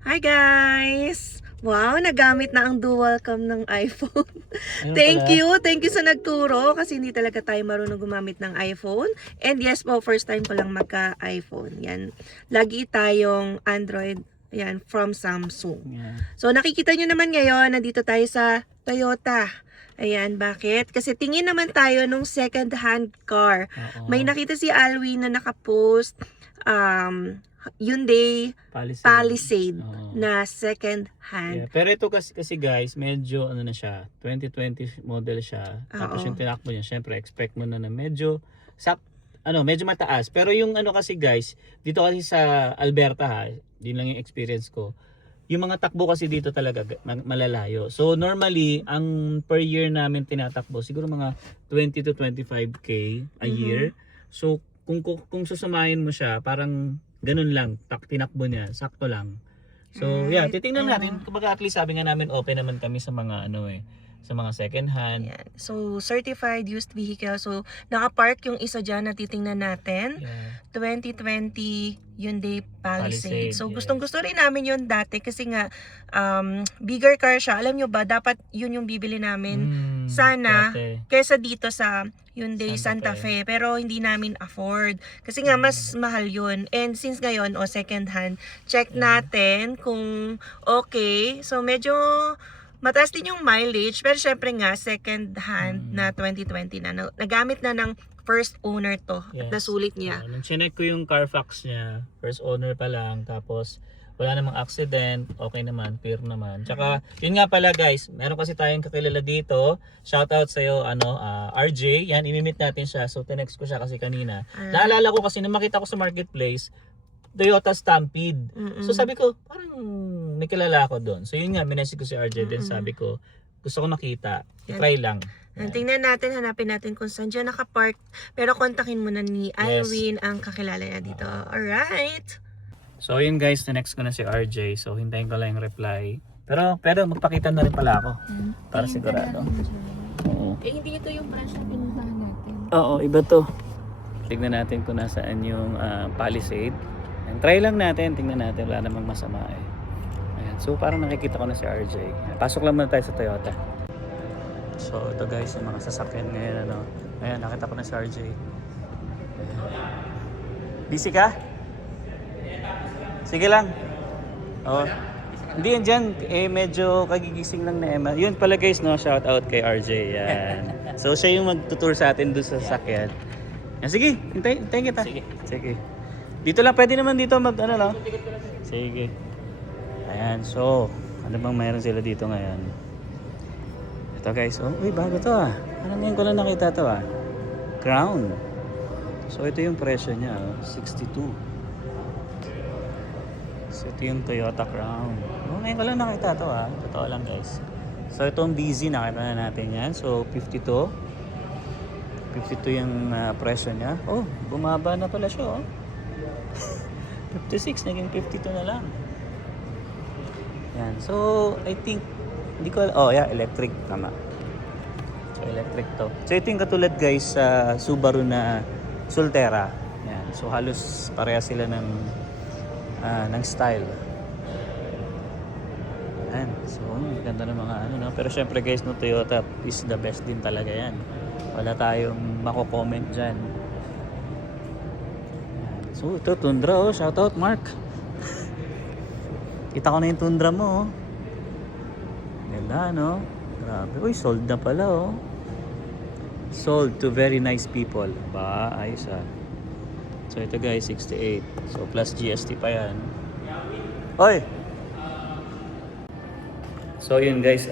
Hi guys! Wow, nagamit na ang dual cam ng iPhone. Ayun Thank pala. you! Thank you sa nagturo kasi hindi talaga tayo marunong gumamit ng iPhone. And yes po, first time ko lang magka-iPhone. Yan. Lagi tayong Android. Yan, from Samsung. Yeah. So nakikita nyo naman ngayon, nandito tayo sa Toyota. Ayan, bakit? Kasi tingin naman tayo nung second hand car. May Oo. nakita si Alwin na nakapost Hyundai Palisade Oo. na second Yeah. hand. Pero ito kasi guys, medyo ano na siya, 2020 model siya. Tapos Oo. yung tinakbo niya, syempre expect mo na medyo medyo mataas. Pero yung ano kasi guys, dito kasi sa Alberta ha, din lang yung experience ko. Yung mga takbo kasi dito talaga malalayo. So normally, ang per year namin tinatakbo siguro mga 20 to 25k a year. So kung susamahin mo siya, parang ganun lang, tinakbo niya, sakto lang. So yeah, Right. titingnan natin. Kumbaga at least sabi nga namin open naman kami sa mga sa mga second hand. Ayan. So, certified used vehicle. So, nakapark yung isa dyan na titingnan natin. Yeah. 2020 Hyundai Palisade. Palisade, So, yes. gustong-gusto rin namin yun dati kasi nga, bigger car siya. Alam nyo ba, dapat yun yung bibili namin. Sana, Dati. kesa dito sa Hyundai Santa Santa Fe. Pero hindi namin afford. Kasi nga, mas mahal yun. And since ngayon, second hand, check natin kung okay. So, medyo mataas din yung mileage, pero syempre nga, second hand na 2020 na. Nagamit na ng first owner to at Yes. nasulit niya. Nung chinek ko yung Carfax niya, first owner pa lang, tapos wala namang accident, okay naman, pure naman. Tsaka, yun nga pala guys, meron kasi tayong kakilala dito. Shoutout sa'yo, RJ. Yan, imimit natin siya. So, tinext ko siya kasi kanina. Naalala ko kasi nung makita ko sa marketplace, Toyota Stampede. So sabi ko, parang may kilala ako doon. So yun nga, minessage ko si RJ din. Sabi ko, gusto ko makita. I-try lang. Tingnan natin, hanapin natin kung saan dyan nakapark. Pero kontakin muna ni Irene ang kakilala niya dito. Alright. So yun guys, next ko na si RJ. So hintayin ko lang yung reply. Pero magpakita na rin pala ako. Para sigurado. Oo. Hindi ito yung branch na pinuntahan natin. Oo, iba to. Tignan natin kung nasaan yung Palisade. And try lang natin, tingnan natin, wala namang masama eh. Ayan. So parang nakikita ko na si RJ. Pasok lang muna tayo sa Toyota. So ito guys, yung mga sasakyan ngayon Ayan, nakita ko na si RJ. Ayan. Busy ka? Sige lang. Oh. Hindi yan dyan, medyo kagigising lang na Emma. Yun pala guys, shout out kay RJ. Yan. So siya yung magtutur sa atin doon sa sasakyan. Yan, sige, hintayin kita. Sige. Dito lang, pwede naman dito Sige. Ayan, so, ano bang mayroon sila dito ngayon? Ito guys, uy, bago to Parang ngayon ko lang nakita to Crown. So, ito yung presyo niya, 62. So, ito yung Toyota Crown. Ngayon ko lang nakita to Totoo lang guys. So, itong BZ, nakita na natin yan. So, 52 yung presyo niya. Oh, bumaba na pala siya 56, naging 52 na lang. Yan. So, I think, electric. Tama. So, electric to. So, ito yung katulad guys sa Subaru na Solterra. Yan. So, halos pareha sila ng style. Yan. So, ganda ng mga Pero syempre guys, Toyota is the best din talaga yan. Wala tayong mako-comment dyan. So, ito, Tundra shoutout Mark. Kita ko na yung Tundra mo Ganda, Grabe. Uy, sold na pala, Sold to very nice people. Ayos, So, ito guys, 68. So, plus GST pa yan. Oy! So, yun guys,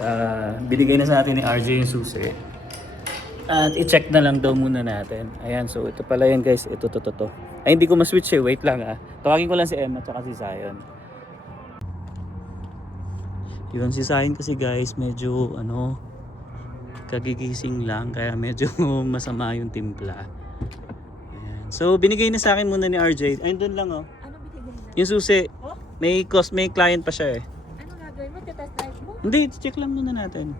binigay na sa atin ni RJ yung susi. At i-check na lang daw muna natin. Ayan, so ito pala yan guys. Ito. Ay, hindi ko ma-switch Wait lang Tawagin ko lang si Emma at si Zion. Yun, si Zion kasi guys, medyo kagigising lang. Kaya medyo masama yung timpla. Ayan. So, binigay na sa akin muna ni RJ. Ayun, doon lang Ano binigay na? Yung susi. May client pa siya Ano gagawin mo? Test drive mo? Hindi, check lang muna natin.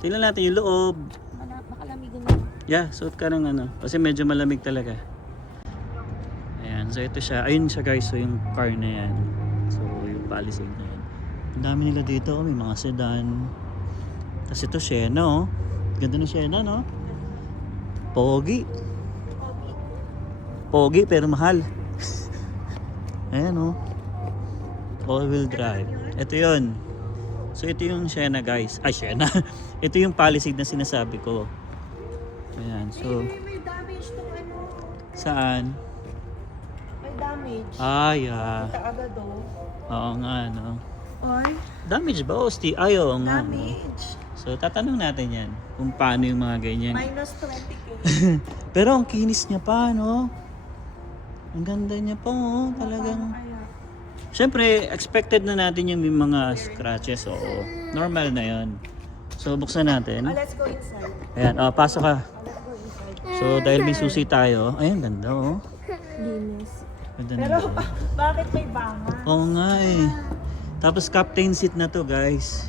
Tingnan natin yung loob. Makalamigan mo. Yeah, suot ka ng kasi medyo malamig talaga. Ayan, so ito siya. Ayun siya guys, so yung car na yan. So yung Palisade na yan. Ang dami nila dito, may mga sedan. Tapos ito Sienna, oh. Ganda ng Sienna, no? Pogi. Pogi pero mahal. Ayan, oh. All-wheel drive. Ito yun. So ito yung Sienna, guys. Ay, Sienna. Ito yung Palisade na sinasabi ko. Ayan, so... May damage tong ano. Saan? May damage. Ay, ah. Kita agad oh. Oo nga, no? Ay, Damage ba, Osti? Ay, oo nga. no? damage. So, tatanong natin yan kung paano yung mga ganyan. Minus 20k. Pero ang kinis niya pa, no? Ang ganda niya pa, oh. Talagang... Kaya, Siyempre, expected na natin yung may mga scratches. Oo. Normal na yon. So, buksan natin. let's go inside. Ayan, oh, pasok ka. Let's go inside. So, dahil may susi tayo. Ayun, ganda, oh. Linis. Ganda na. Pero bakit may banga? Oo nga, eh. Tapos, captain seat na to, guys.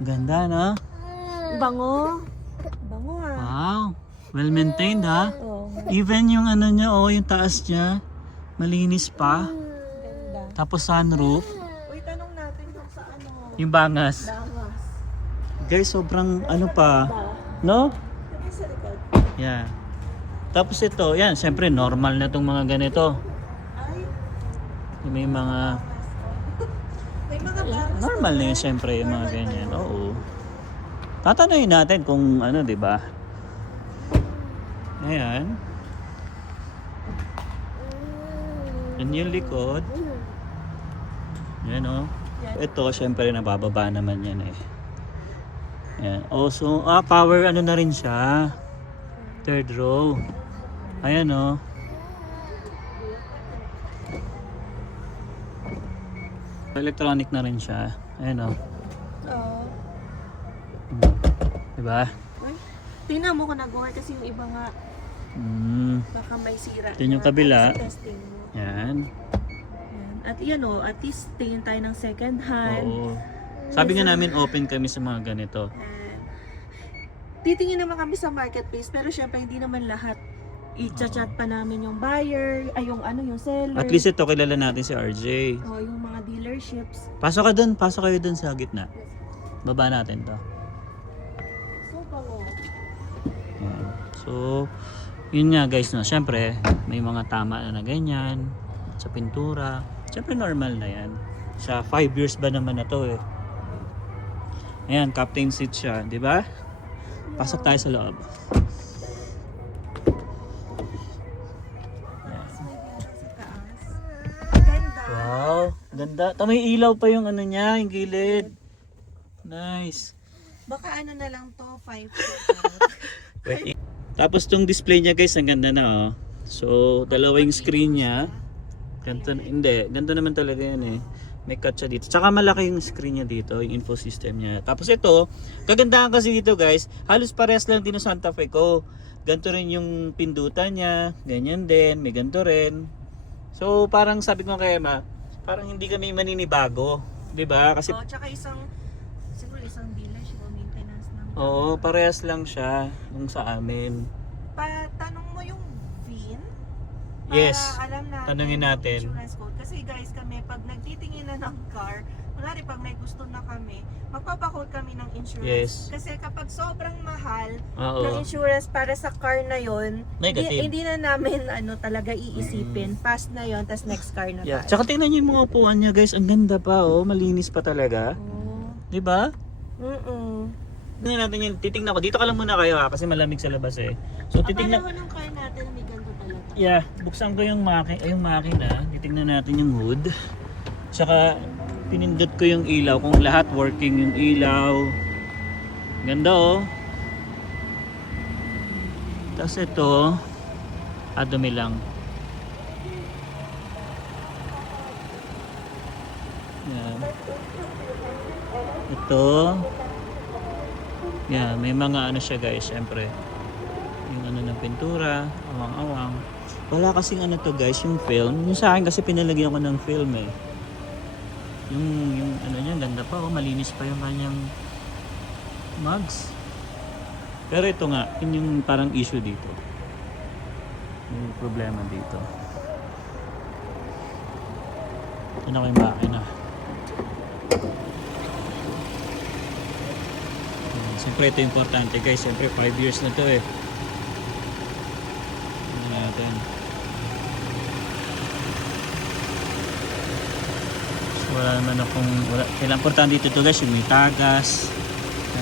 Ganda, no? Bango. Bango ah. Wow. Well maintained, ha? Oh, Even yung ano niya, oh, yung taas niya. Malinis pa. ganda. Tapos sunroof. Uy, tanong natin kung sa ano. Yung bangas. Bangas. Guys, sobrang ano pa. No? Sabi sa likod. Yeah. Tapos ito, yan, siyempre normal na tong mga ganito. Ay, May mga may mga bangas. normal na yun siyempre yung mga ganyan. Oo. Tatanungin natin kung ano, 'di ba? Ayan. Yan yung likod. Yan, oh. Ito, siyempre nabababa naman yan eh. Ayan. Also, power ano na rin siya. Third row. Ayan, oh. Electronic na rin siya. Ayan, oh. Oo. Diba? Uy, tingnan mo kung nag-work kasi yung iba nga baka may sira. Ito yung na. kabila. Sa testing mo. Yan. Yan. At yan o, at least tingin tayo ng second hand. Oo. Sabi nga namin open kami sa mga ganito. Titingin naman kami sa marketplace pero syempre hindi naman lahat. I-chat pa namin yung buyer, ay yung ano, yung seller. At least ito kilala natin si RJ. O yung mga dealerships. Pasok ka dun, pasok kayo dun sa gitna. Baba natin to. So, bango. Yan. So, yun nga guys, no. Siyempre, may mga tama na ganyan. Sa pintura. Siyempre, normal na yan. Sa 5 years ba naman na to eh. Ayan, captain seat siya, di ba? Pasok tayo sa loob. Sa taas. Ganda. Wow, ganda. May ilaw pa yung ano niya, yung gilid. Nice. Baka ano na lang to, 5 Wait. Tapos tong display niya guys, ang ganda na oh. So, dalawa yung screen niya. Ganto, hindi, ganto naman talaga yan eh. May cut siya dito. Tsaka malaki yung screen niya dito, yung info system niya. Tapos ito, kagandahan kasi dito guys, halos parehas lang din ng Santa Fe ko. Ganto rin yung pindutan niya, ganyan din, may ganto rin. So, parang sabi ko kay Emma, parang hindi kami maninibago. 'Di ba? Kasi tsaka siguro isang dealership o maintenance ng... oo, parehas lang siya nung sa amin. Tanong mo yung VIN para Yes. alam natin Tanungin natin. yung insurance code. Kasi guys, kami pag nagtitingin na ng car, kunwari pag may gusto na kami, magpapakode kami ng insurance. Yes. Kasi kapag sobrang mahal Oo. ng insurance para sa car na yon, Negative. hindi na namin talaga iisipin. Pass na yon, tas next car na Yeah. tayo. Tsaka tingnan niyo yung mga upuan niya guys, ang ganda pa oh, malinis pa talaga. Oh. 'Di ba? Tingnan natin yun. Titingnan ko. Dito ka lang muna kayo ha kasi malamig sa labas eh. So titingnan. Akala ko ng car natin may ganito talaga. Yeah, buksan ko yung makina. Titingnan natin yung hood. Tsaka pinindot ko yung ilaw kung lahat working yung ilaw. Ganda oh. Tapos ito, dumi lang. Yan. Ito. Yan, may mga ano siya guys, syempre. Yung ano ng pintura, awang-awang. Wala kasing ano to guys, yung film. Yung sa akin kasi pinalagyan ko ng film eh. Yung ano niya, ganda pa oh, malinis pa yung kanyang mugs. Pero ito nga, yun yung parang issue dito. Yung problema dito. Ito na ko yung makina. Siyempre ito importante guys. Siyempre 5 years na to eh. Ano natin. So, wala naman akong... Kailang importante dito to guys. Yung may tagas.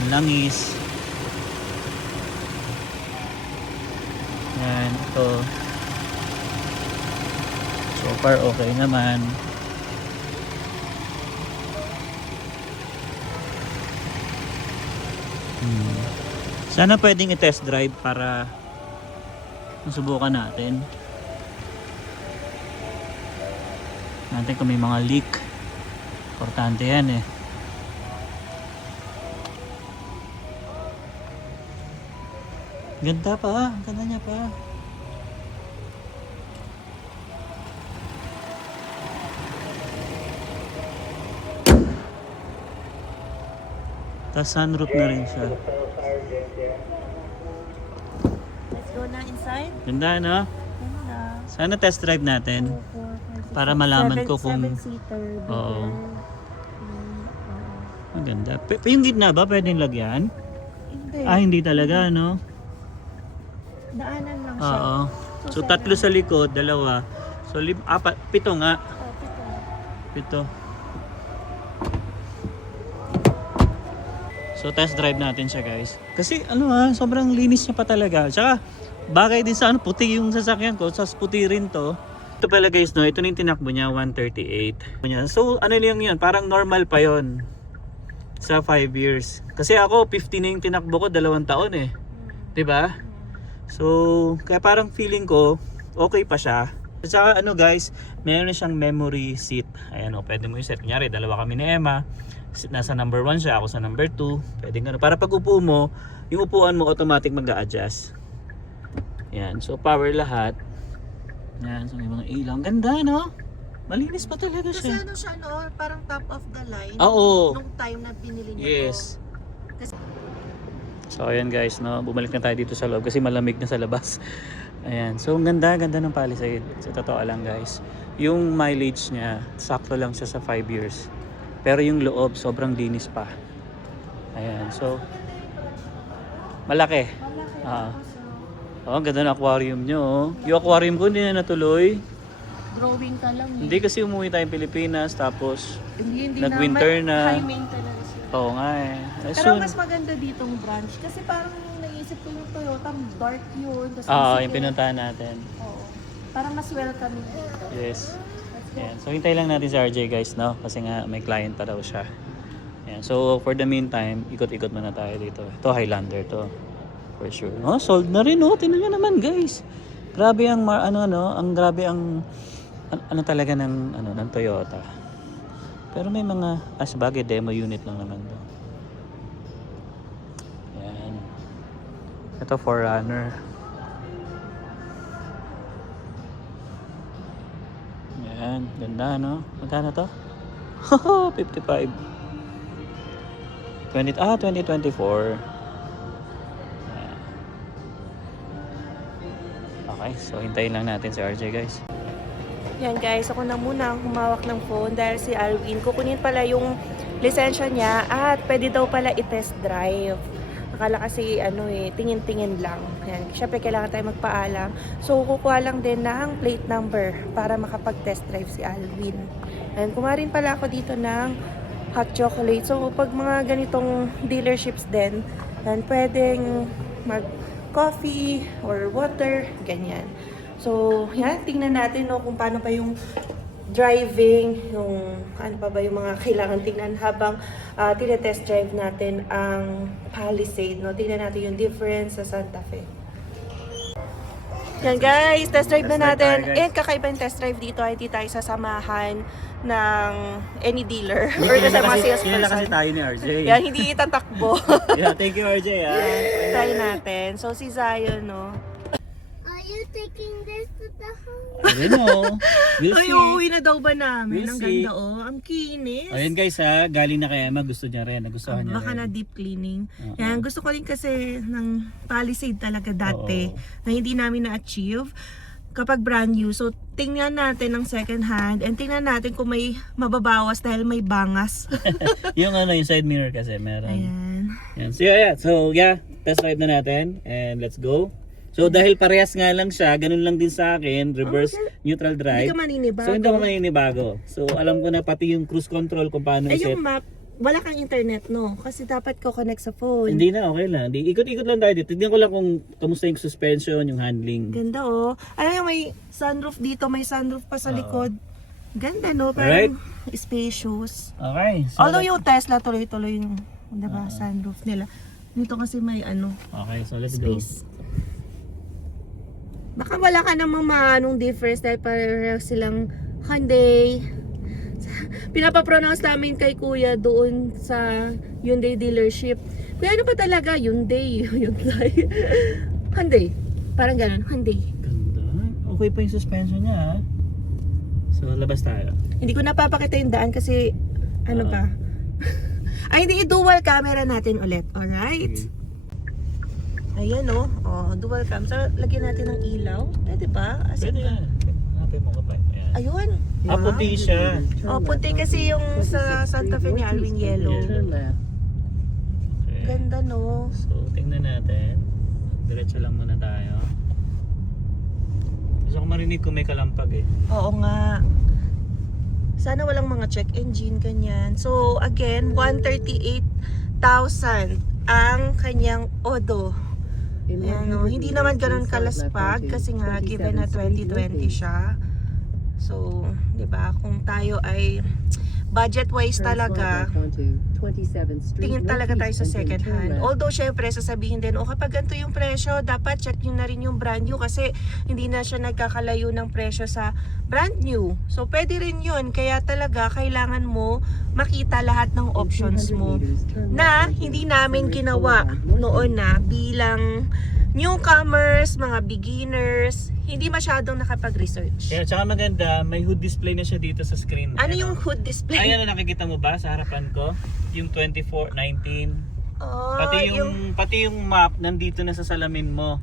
Ang langis. Yan. Ito. So far okay naman. Sana pwedeng i-test drive para masubukan natin. Natin kung may mga leak. Importante yan eh. Ganda pa, ang ganda niya pa. Tapos sunroof na rin siya. Let's go na inside. Ganda, no? Ganda. Sana test drive natin. Para malaman ko kung... 7-seater. Oo. Ang ganda. Yung gitna ba pwedeng lagyan? Hindi. Hindi talaga, no? Daanan lang siya. Oo. So tatlo sa likod, dalawa. So 7 nga. Pito. So test drive natin siya guys. Kasi sobrang linis niya pa talaga. Tsaka bagay din sa puti yung sasakyan ko. Sa puti rin to. Ito pala guys no, ito na yung tinakbo niya, 138. So ano lang yun, parang normal pa yon sa 5 years. Kasi ako 50 na yung tinakbo ko, 2 taon eh. 'Di ba? So kaya parang feeling ko okay pa siya. At saka guys, meron na siyang memory seat. Ayan pwede mo i-set. Kunyari, dalawa kami ni Emma. Nasa number 1 siya, ako sa number 2. Pwede para pag upo mo, yung upuan mo automatic mag-a-adjust. Yan, so power lahat. Yan, so may mga ilaw. Ang ganda, no? Malinis pa talaga Kasi siya. siya no, parang top of the line. Oo. Nung time na binili niya Yes. So ayan guys, no, bumalik na tayo dito sa loob kasi malamig na sa labas. Ayan, so ang ganda ng Palisade. Sa totoo lang guys, yung mileage niya, sakto lang siya sa 5 years. Pero yung loob, sobrang linis pa. Ayan, so malaki. Ang ganda ng aquarium nyo. Oh. Yung aquarium ko hindi na natuloy. Drawing ka lang. Hindi kasi umuwi tayong Pilipinas, tapos Hindi nag-winter na. High maintenance yun. Oo nga eh. Pero mas maganda ditong branch. Kasi parang naisip ko yung Toyota, dark yun. Yung pinuntahan natin. Oo. Parang mas welcoming dito. Yes. Ayan. So hintay lang natin si RJ guys, no? Kasi nga may client pa daw siya. Ayan. So for the meantime, ikot-ikot muna tayo dito. Ito Highlander to. For sure. Sold na rin Tingnan nyo naman guys. Grabe ang grabe ang talaga ng ng Toyota. Pero may mga bagay demo unit lang naman do. Ayan. Ito 4Runner. Ayan, ganda no? Magkano to? 55. 2024. Ayan. Okay, so hintayin lang natin si RJ guys. Yan guys, ako na muna ang humawak ng phone dahil si Alwin kukunin pala yung lisensya niya at pwede daw pala i-test drive. Akala kasi tingin-tingin lang. Yan, syempre kailangan tayo magpaalam. So kukuha lang din ng plate number para makapag-test drive si Alwin. And kumarin pala ako dito ng hot chocolate. So pag mga ganitong dealerships din, yan, pwedeng mag-coffee or water, ganyan. So, yan, tingnan natin kung paano pa yung driving, yung ano pa ba yung mga kailangan tingnan habang tine-test drive natin ang Palisade, no? Tingnan natin yung difference sa Santa Fe. Yan guys, test drive na natin. And kakaiba yung test drive dito ay hindi tayo sasamahan ng any dealer or sa mga salesperson. Kilala kasi tayo ni RJ. Yan, hindi itatakbo. Yeah, thank you RJ. Try natin. So, si Zion, no? Are you taking this to the home? I don't know. We'll Ay, see. uuwi na daw ba namin? We'll Ang see. ganda, Ang kinis. Ayun guys galing na kay Emma, gusto niya rin, nagustuhan niya Baka rin. na deep cleaning. Oo. Yan, gusto ko rin kasi ng Palisade talaga dati Oo. na hindi namin na-achieve. kapag brand new. So, tingnan natin ng second hand and tingnan natin kung may mababawas dahil may bangas. Yung ano, yung side mirror kasi meron. Ayan. Yan. So yeah, test drive na natin and let's go. So dahil parehas nga lang siya, ganun lang din sa akin, reverse neutral Hindi drive. ka maninibago. So hindi ako maninibago. So alam ko na pati yung cruise control kung paano Eh, i-set. yung map, wala kang internet, no? Kasi dapat ko connect sa phone. Hindi na, okay lang. Ikot-ikot lang tayo dito. Tignan ko lang kung kamusta yung suspension, yung handling. Ganda, oh. Alam mo, may sunroof dito, may sunroof pa sa likod. Ganda, no? Alright. Parang spacious. Okay. So, Although yung Tesla, tuloy-tuloy yung, diba, sunroof nila. Dito kasi may ano, okay, so let's go. space. Baka wala ka namang maanong difference dahil pareho silang Hyundai. Pinapapronounce namin kay kuya doon sa Hyundai dealership. Kuya, ano pa talaga? Hyundai. Hyundai. Hyundai. Parang ganun. Hyundai. Ganda. Okay pa yung suspension niya, ha? So labas tayo. Hindi ko napapakita yung daan kasi ano pa. Ay, hindi, dual camera natin ulit. Alright? Ayan, oh. Oh, dual cam. So, lagyan natin ng ilaw. Pwede ba? As in, Pwede yan. Hanapin mo ka pa. Ayan. ayun. Puti siya. Oh, puti kasi yung sa Santa Fe ni Alvin yellow. Okay. Ganda, no? So, tingnan natin. Diretso lang muna tayo. Gusto ko marinig kung may kalampag eh. Oo nga. Sana walang mga check engine, ganyan. So, again, 138,000 ang kanyang Odo. Ayan, no? Hindi naman ganun kalaspag kasi nga given na 2020 siya. So, 'di ba, kung tayo ay budget wise talaga, tingin talaga tayo sa second hand. Although syempre sasabihin din, o kapag ganito yung presyo, dapat check nyo na rin yung brand new kasi hindi na siya nagkakalayo ng presyo sa brand new. So pwede rin yun, kaya talaga kailangan mo makita lahat ng options mo na hindi namin ginawa noon na bilang newcomers, mga beginners, hindi masyadong nakapag-research. Kaya tsaka maganda, may hood display na siya dito sa screen. Ano yung hood display? Ayan, nakikita mo ba sa harapan ko? Yung 2419. Oh, Pati yung map nandito na sa salamin mo.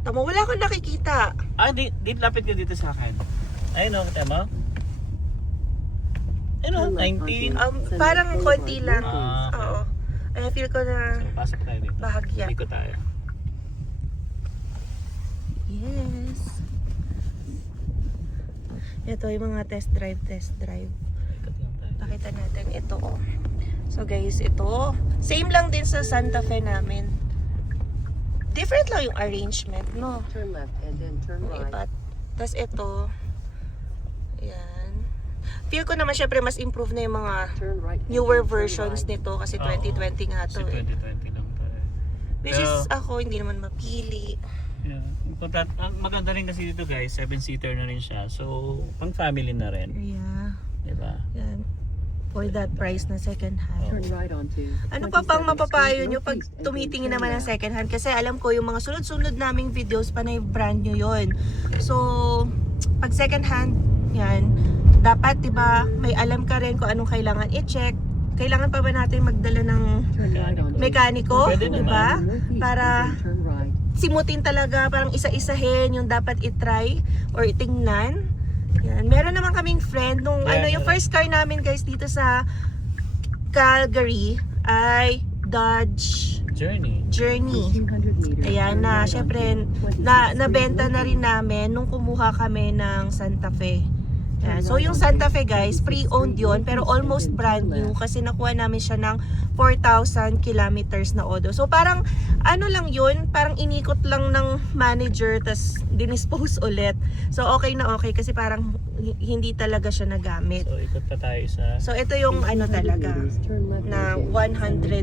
Tama, wala akong nakikita. Di lapit ka dito sa akin. Ayun o, kita mo? Ayun o, 19. Parang konti lang. Okay. Oo. Ay, feel ko na So, pasok tayo dito. bahagya. Ikot tayo. Yes. Ito yung mga test drive. Ikot lang tayo. Pakita natin ito. Oh. So guys, ito. Same lang din sa Santa Fe namin. Different lang yung arrangement, no? Turn left and then turn right. Ipat. Tapos ito. Ayan. Feel ko naman syempre mas improve na yung mga Turn right. and newer then turn versions right. nito kasi Oo. 2020 nga to Kasi eh. 2020 lang tayo. Which is Pero- ako hindi naman mapili. Yeah. Ang maganda rin kasi dito guys, 7-seater na rin siya. So, pang family na rin. Yeah. Diba? Yan. For that price na second hand. Turn right onto. Ano pa bang 27th mapapayo Street nyo pag Northeast and then tumitingin turn naman ng left. second hand? Kasi alam ko yung mga sunod-sunod naming videos pa na brand new yon. So, pag second hand, yan, dapat 'di ba may alam ka rin kung anong kailangan i-check. Kailangan pa ba natin magdala ng Turn right onto. mekaniko, Pwede 'di ba? Northeast Para and then turn right. simutin talaga, parang isa-isahin yung dapat i-try or itingnan. Yan. Meron naman kaming friend nung Yeah, yung meron. first car namin guys dito sa Calgary ay Dodge Journey. Journey. 200 meters. Ayan turn na, right syempre, onto 26th nabenta Street na rin namin nung kumuha kami ng Santa Fe. Ayan. So yung Santa Fe guys, pre-owned yun, pero almost brand new kasi nakuha namin siya ng 4,000 kilometers na odo. So parang ano lang yun, parang inikot lang ng manager tas dinispose ulit. So okay na okay kasi parang hindi talaga siya nagamit. So, ikot pa tayo sa... So ito yung ano 200 talaga meters, turn left na onto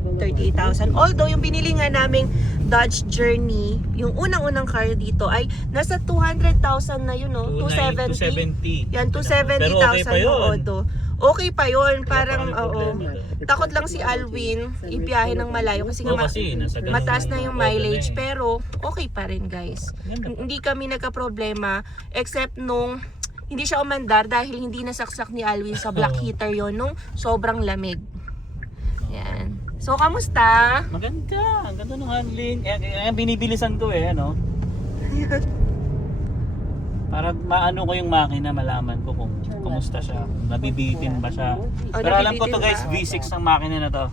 138,000. Although yung binili nga naming Dodge Journey, yung unang-unang car dito ay nasa 200,000 na yun, no? 270. 270. Yan, Pero okay 270,000 pa yun. na odo. Okay pa yun, parang Wala pa oo. kami problema. Takot lang si Alwin ibiyahe ng malayo kasi nga Kasi nasa ganun mataas na yung odo mileage na eh. pero okay pa rin guys. Ganda pa. Hindi kami nagka-problema except nung hindi siya umandar dahil hindi nasaksak ni Alwin sa black heater yon nung sobrang lamig. Yan. So, kamusta? Maganda. Ang ganda ng handling. Binibilisan ko eh, ano? Para maano ko yung makina, malaman ko kung kumusta siya, kung nabibitin ba siya. Oh, Pero alam ko to nabibitin guys, ba? V6 ang makina na to.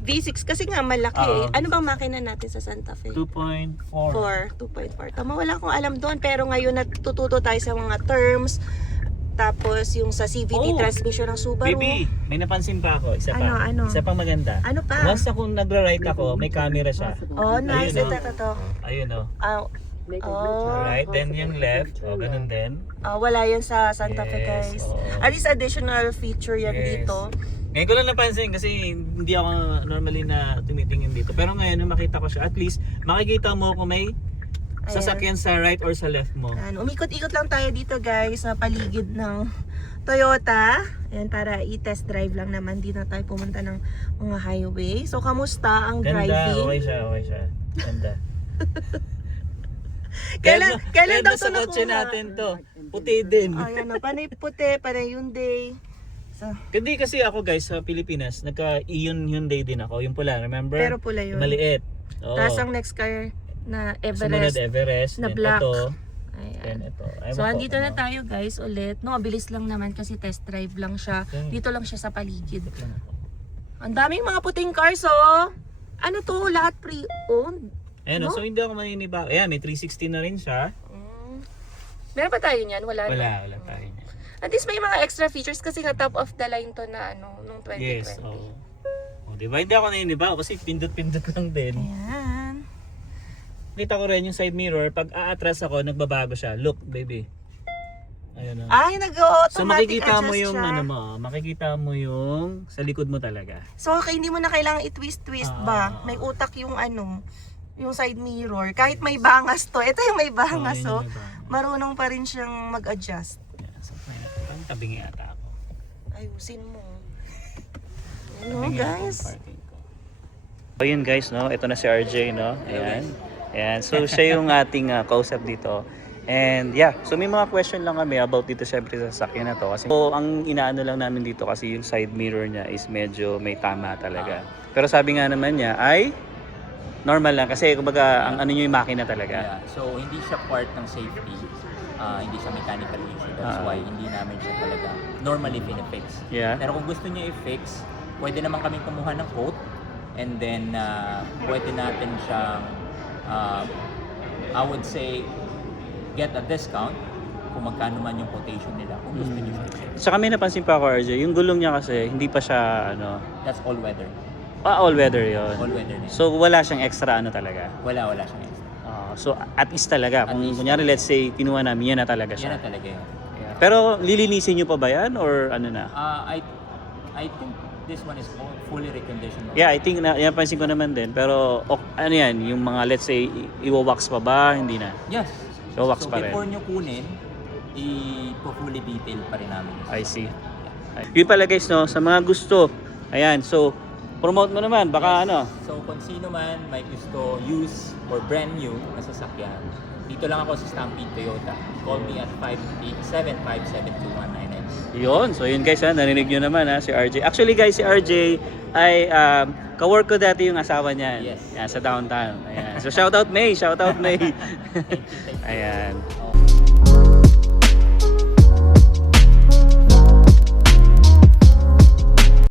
V6 kasi nga malaki Oo. eh. Ano bang makina natin sa Santa Fe? 2.4. 2.4. Tama, wala akong alam doon. Pero ngayon natututo tayo sa mga terms. Tapos yung sa CVT Oh, transmission ng Subaru. Baby, may napansin pa ako. Isa pa. Ano? Isa pang maganda. Ano pa? Once na kung nagra-right ako, may camera siya. Oh, nice. Ayun, Ito. Ayun oh. Make a Oh. Right, then yung left. O, ganun din. Wala yan sa Santa Fe, Yes, guys. oo. At least additional feature yan Yes. dito. Ngayon ko lang napansin kasi hindi ako normally na tumitingin dito. Pero ngayon, nung makita ko siya, at least makikita mo kung may sasakyan sa right or sa left mo. Umikot-ikot lang tayo dito, guys, sa paligid ng Toyota. Ayan, para i-test drive lang naman. Di na tayo pumunta ng mga highway. So, kamusta ang Ganda, driving? okay siya. Ganda. Kailan daw sa ito kotse nakuha? natin to. Puti din. Ayan na, panay puti, panay Hyundai. So, Hindi kasi ako guys sa Pilipinas, nagka-Ion Hyundai din ako. Yung pula, remember? pero pula yun. Yung maliit. Oo. Tapos ang next car na Sumunod Everest. Everest. na then black. Ito. Ayan. Then ito. Ewan So, ko, andito na ano. tayo guys ulit. No, mabilis lang naman kasi test drive lang siya. Okay. Dito lang siya sa paligid. Ito lang ako. Ang daming mga puting cars, oh. Ano to? Lahat pre-owned? Ayan, No? so hindi ako maninibago. Ayan, may 360 na rin siya. Meron pa tayo niyan? Wala na. Wala tayo niya. At least may mga extra features kasi nga top of the line to na nung 2020. Yes, oo. Oh, diba? Hindi ako naninibago kasi pindot-pindot lang din. Ayan. Kita ko rin yung side mirror, pag aatras ako, nagbabago siya. Look, baby. Ayun o. Ay, So nag-automatic makikita mo adjust yung siya. ano mo, makikita mo yung sa likod mo talaga. So, okay, hindi mo na kailangan i-twist-twist ba? May utak yung yung side mirror. Kahit may bangas to. Ito yung may bangas, Oo, oh. yun yung may bangas. Marunong pa rin siyang mag-adjust. Yeah, so parang tabingi ata ako. Ayusin mo. Ano, Tabingi ako guys? yung parking ko. So yun guys, no? Ito na si RJ, no? Ayan. Ayan. So siya yung ating kausap dito. And yeah, so may mga question lang kami about dito syempre sa sasakyan na to. Kasi so, ang inaano lang namin dito kasi yung side mirror niya is medyo may tama talaga. Pero sabi nga naman niya ay normal lang kasi kumbaga ang ano niyo yung makina talaga. Yeah. So, hindi siya part ng safety. Hindi siya mechanical issue. That's why hindi namin siya talaga normally pinifix. Yeah. Pero kung gusto niyo i-fix, pwede naman kami kumuha ng quote and then pwede natin siyang I would say get a discount kung magkano man yung quotation nila kung gusto niyo siya i-fix. Saka may napansin pa ako RJ, yung gulong niya kasi hindi pa siya ano, That's all weather. all weather yon. All weather na yun. So wala siyang extra ano talaga. Wala siyang extra. So at least talaga, At kung least. kunyari let's say kinuha namin yan na talaga Yan siya. na talaga yun. Pero lilinisin niyo pa ba yan or ano na? I think this one is fully reconditioned. Yeah, I think na yan pansin ko naman din. Pero ano yan, yung mga let's say iwa-wax pa ba? Hindi na. Yes. So, wax pa rin. before nyo kunin, i-fully detail pa rin namin. I see. Yun pala guys, no, sa mga gusto. Ayan, so promote mo naman, baka ano. So kung sino man may gusto use or brand new na sasakyan, dito lang ako sa Stampede Toyota. Call me at 587-572-1999. Yun, so yun guys ha, narinig nyo naman ha, si RJ. Actually guys, si RJ ay ka-work ko dati yung asawa niyan. Yes. Yan, sa downtown. Ayan. So shout out May, shout out May. Thank you. Ayan. Oh.